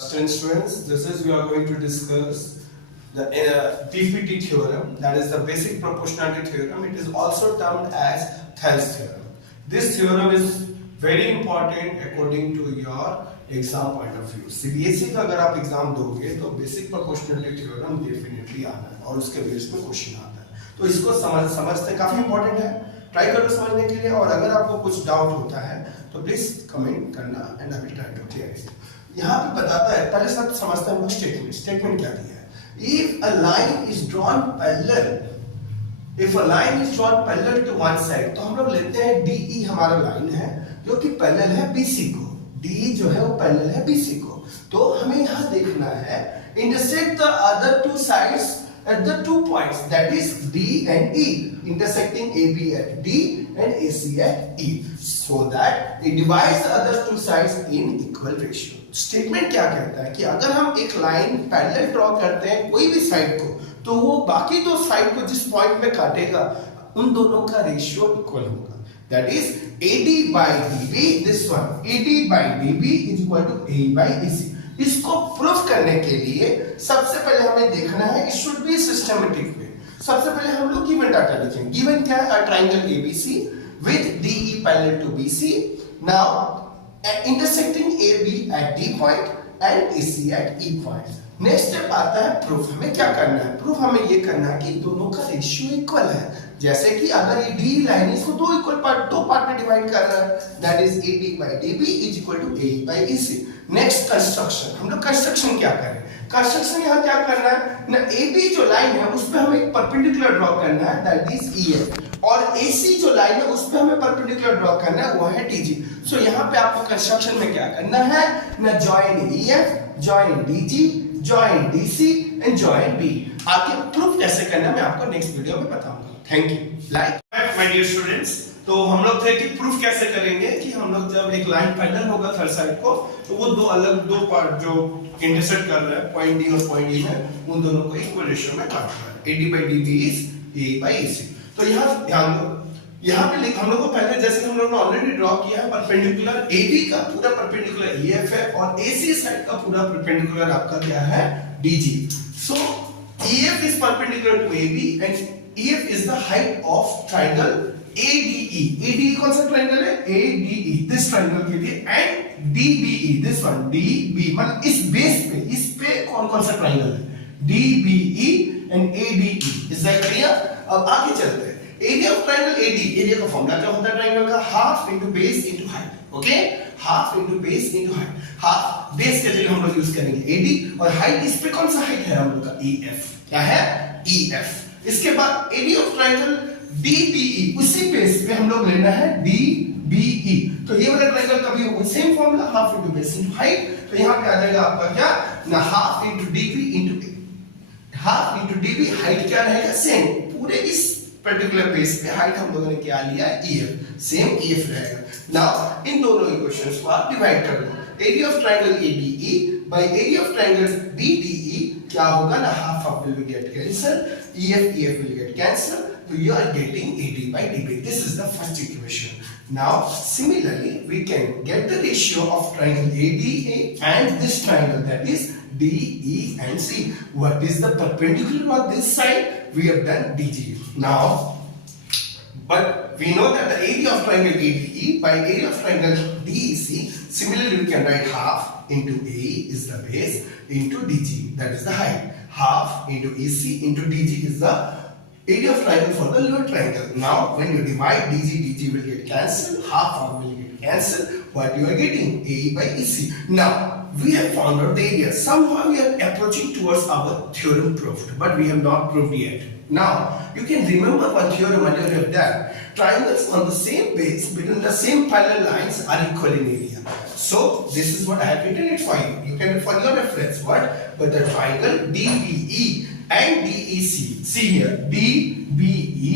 Students, this is we are going to discuss the DPT theorem, that is the basic proportionality theorem. It is also termed as Thales theorem. This theorem is very important according to your exam point of view. CBSE का अगर आप exam दोगे तो basic proportionality theorem definitely आना है और उसके base में क्वेश्चन आता है, तो इसको समझते काफी इंपॉर्टेंट है, ट्राई करो समझने के लिए। और अगर आपको कुछ डाउट होता है तो प्लीज कमेंट करना and I will try to clear it. यहाँ पे बताता है, पहले सब समझते हैं स्टेटमेंट क्या दिया है। If a line is drawn parallel, if a line is drawn parallel to one side, तो हम लोग लेते हैं DE हमारा लाइन है जो कि पैरेलल है BC को। DE जो है वो पैरेलल है BC को, तो हमें यहाँ देखना है intersect the other two sides at the 2 points, that is D and E, intersecting AB at D and AC at E, so that it divides the other two sides in equal ratio. Statement क्या कहता है कि अगर हम एक line parallel draw करते हैं कोई भी साइड को, तो वो बाकी दो साइड को जिस पॉइंट पे काटेगा उन दोनों का रेशियो इक्वल होगा। That is AD by DB, this one AD by DB is equal to A by AC। इसको प्रूफ करने के लिए सबसे पहले हमें देखना है, it should be systematic way. सबसे पहले हम लोग गिवन डाटा लिखेंगे। गिवन क्या है? A triangle ABC with DE parallel to BC, now intersecting AB at D point and AC at E point। Next step आता है प्रूफ। हमें क्या करना है? प्रूफ हमें ये करना है कि दोनों का रेशियो इक्वल है। जैसे कि अगर ये डी लाइन इसको दो पार्ट में डिवाइड कर रहा है, that is AD by DB is equal to A by AC। Next construction, हम लोग कंस्ट्रक्शन क्या करें? कंस्ट्रक्शन यहाँ क्या करना है ना, AB जो लाइन है उस पे हमें एक परपेंडिकुलर ड्रॉ करना है, दैट इज EF, और AC जो लाइन है उस पे हमें परपेंडिकुलर ड्रॉ करना है, वो है DG। सो यहाँ पे आपको कंस्ट्रक्शन में क्या करना है ना, join EF, join DG, join DC and join B। आगे प्रूफ कैसे करना मैं आपको नेक्स्ट वीडियो में बताऊंगा। Thank you. Like my dear students, तो हम लोग थे कि प्रूफ कैसे करेंगे कि हम लोग जब एक लाइन पैरेलल होगा थर्ड साइड को, तो वो दो पार्ट जो इंटरसेक्ट कर रहा है पॉइंट D और पॉइंट E में, उन दोनों को इक्वल रेशियो में काट रहा है। AD by DB is A by AC। तो यहाँ ध्यान दो, यहाँ पे हम लोग को पहले जैसे हम लोग ने ऑलरेडी ड्रॉ किया है, परपेंडिकुलर AB का पूरा परपेंडिकुलर EF है और AC साइड का पूरा परपेंडिकुलर आपका क्या है, DG। So EF is perpendicular to AB and EF is the height of triangle ADE। ADE कौन सा ट्रायंगल है? ADE, दिस ट्रायंगल के लिए, and DBE, this one DB, मतलब इस बेस पे, इस पे कौन सा ट्रायंगल है? DBE and ADE। Is that clear? अब आगे चलते हैं। Area of triangle AD, area का फॉर्मूला क्या होता है ट्रायंगल का? Half into base into height. Okay, half into base into height. Half base के लिए हम लोग यूज करेंगे AD, और हाइट इस पे कौन सा हाइट है हम लोग का? EF। क्या है? EF। इसके बाद एरिया ऑफ ट्रायंगल DBE, उसी बेस पे हम लोग लेना है DBE। तो ये वाला ट्रायंगल का भी होगा same formula, half into base into height. तो यहां पे आ जाएगा आपका क्या ना, half into DB into half into DB, height क्या रहेगा? सेम, पूरे इस पर्टिकुलर बेस पे हाइट हम लोगों ने क्या लिया है? EF, सेम EF रहेगा। नाउ इन दोनों इक्वेशंस को आप डिवाइड कर दो। Area of triangle ADE by area of triangle BDE क्या होगा ना, half will get cancel, EF will get cancel, so you are getting AD by DB। This is the first equation। Now similarly we can get the ratio of triangle ADA and this triangle, that is DE and C। What is the perpendicular on this side? We have done DG now, but we know that the area of triangle ADE by area of triangle DEC, similarly we can write half into AE is the base into DG, that is the height, half into EC into DG is the area of triangle for the lower triangle। Now when you divide DG will get cancelled, half will get cancelled, what you are getting? AE by EC। Now we have found out the area. Somehow we are approaching towards our theorem proved, but we have not proved yet। Now you can remember one theorem earlier we have done. Triangles on the same base between the same parallel lines are equal in area। So this is what I have written it for you. You can for your reference. What? But the triangle DBE and DEC. See here, DBE,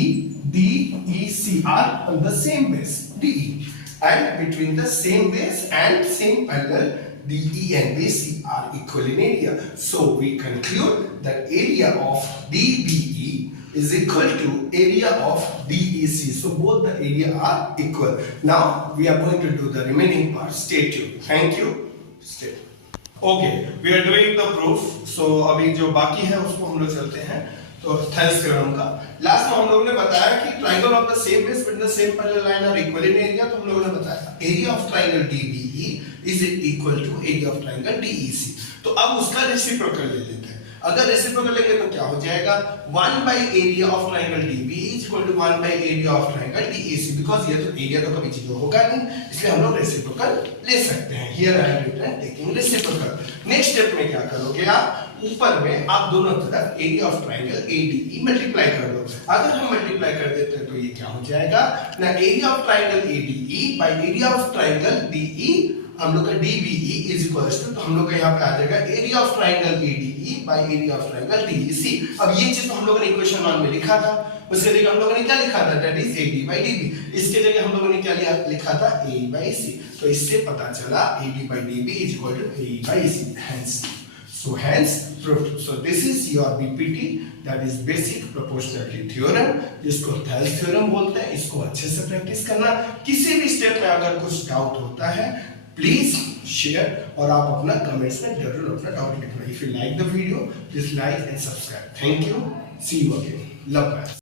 DEC are on the same base, DE, and between the same base and same parallel, DE and BC are equal in area. So we conclude that area of DBE is equal to area of DEC. So both the area are equal. Now we are going to do the remaining part. Stay tuned. Thank you. Stay tuned. Okay, we are doing the proof. So अभी जो बाकी है उसको हम लोग चलते हैं। तो थेल्स थ्योरम का लास्ट में हम लोगों ने बताया कि triangle of the same base with the same parallel line are equal in area. तो हम लोगों ने बताया area of triangle DBE is equal to area of triangle DEC। तो अब उसका रेसिप्रोकल ले लेते हैं। अगर रेसिप्रोकल लेंगे तो क्या हो जाएगा, 1 by area of triangle DBE is equal to 1 by area of triangle DAC, because ये तो एरिया तो कभी जीरो होगा नहीं, इसलिए हम लोग रेसिप्रोकल ले सकते हैं। Here I have written taking reciprocal. Next step में क्या करोगे आप, ऊपर में आप दोनों तरफ area of triangle ADE multiply कर दो। अगर हम मल्टीप्लाई कर देते हैं तो ये क्या हो जाएगा ना, area of triangle ADE by area of triangle DE, हम लोग का DBE इज इक्वल्स टू, तो हम लोग का यहाँ पे आ जाएगा area of triangle ADE by area of triangle DEC। अब ये चीज तो हम लोगों ने इक्वेशन 1 में लिखा था, उसके जगह हम लोगों ने क्या लिखा था, that is AD by DB। इसके जगह हम लोगों ने क्या लिखा था, A बाय C। तो इससे पता चला AD by DB is equal to A by C। hence proved। So this is your BPT, that is basic proportionality theorem, जिसको थेल्स थ्योरम बोलते हैं। इसको अच्छे से प्रैक्टिस करना। किसी भी स्टेप में अगर कुछ डाउट होता है प्लीज शेयर, और आप अपना कमेंट्स में जरूर अपना डाउट लिखना। If you like the video please like and subscribe. Thank you, see you again, love maths.